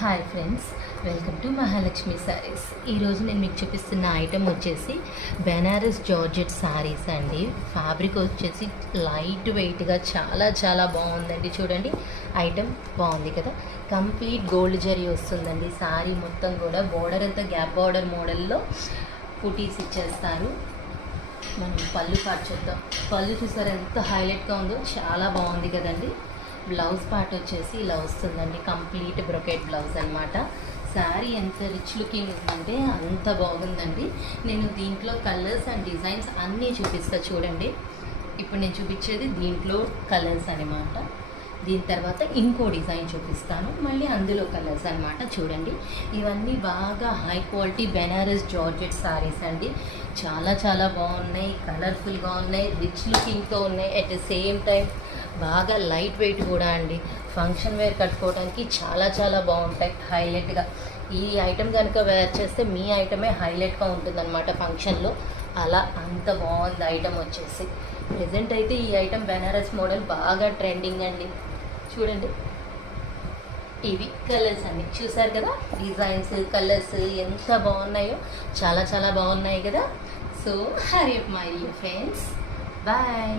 Hi friends, welcome to Mahalakshmi saris. ఈరోజు నేను మీకు చూపిస్తున్న ఐటెం వచ్చేసి బెనారస్ జార్జెట్ శారీస్ అండి. ఫ్యాబ్రిక్ వచ్చేసి లైట్ వెయిట్గా చాలా బాగుందండి. చూడండి, ఐటెం బాగుంది కదా. కంప్లీట్ గోల్డ్ జరీ వస్తుందండి. శారీ మొత్తం కూడా బోర్డర్ అంతా గ్యాప్ బార్డర్ మోడల్లో కుటీస్ ఇచ్చేస్తారు. మనం పళ్ళు పార్ట్ చూద్దాం. పళ్ళు చూసారు ఎంత హైలైట్గా ఉందో, చాలా బాగుంది కదండి. బ్లౌజ్ పార్ట్ వచ్చేసి ఇలా వస్తుందండి. కంప్లీట్ బ్రొకెట్ బ్లౌజ్ అనమాట. శారీ ఎంత రిచ్ లుకింగ్ ఉందంటే అంత బాగుందండి. నేను దీంట్లో కలర్స్ అండ్ డిజైన్స్ అన్నీ చూపిస్తా చూడండి. ఇప్పుడు నేను చూపించేది దీంట్లో కలర్స్ అనమాట. దీని తర్వాత ఇంకో డిజైన్ చూపిస్తాను, మళ్ళీ అందులో కలర్స్ అనమాట. చూడండి, ఇవన్నీ బాగా high quality Banaras georgette saris అండి. చాలా బాగున్నాయి, కలర్ఫుల్గా ఉన్నాయి, రిచ్ లుకింగ్తో ఉన్నాయి. అట్ ద సేమ్ టైం బాగా లైట్ వెయిట్ కూడా అండి. ఫంక్షన్ వేర్ కట్టుకోవడానికి చాలా బాగుంటాయి హైలైట్గా. ఈ ఐటెం కనుక వేర్ చేస్తే మీ ఐటమే హైలైట్గా ఉంటుందన్నమాట ఫంక్షన్లో. అలా అంత బాగుంది ఐటెం వచ్చేసి. ప్రజెంట్ అయితే ఈ ఐటెం బెనారస్ మోడల్ బాగా ట్రెండింగ్ అండి. చూడండి, ఇవి కలర్స్ అన్ని చూసారు కదా. డిజైన్స్, కలర్స్ ఎంత బాగున్నాయో, చాలా బాగున్నాయి కదా. So hurry up my dear friends, bye.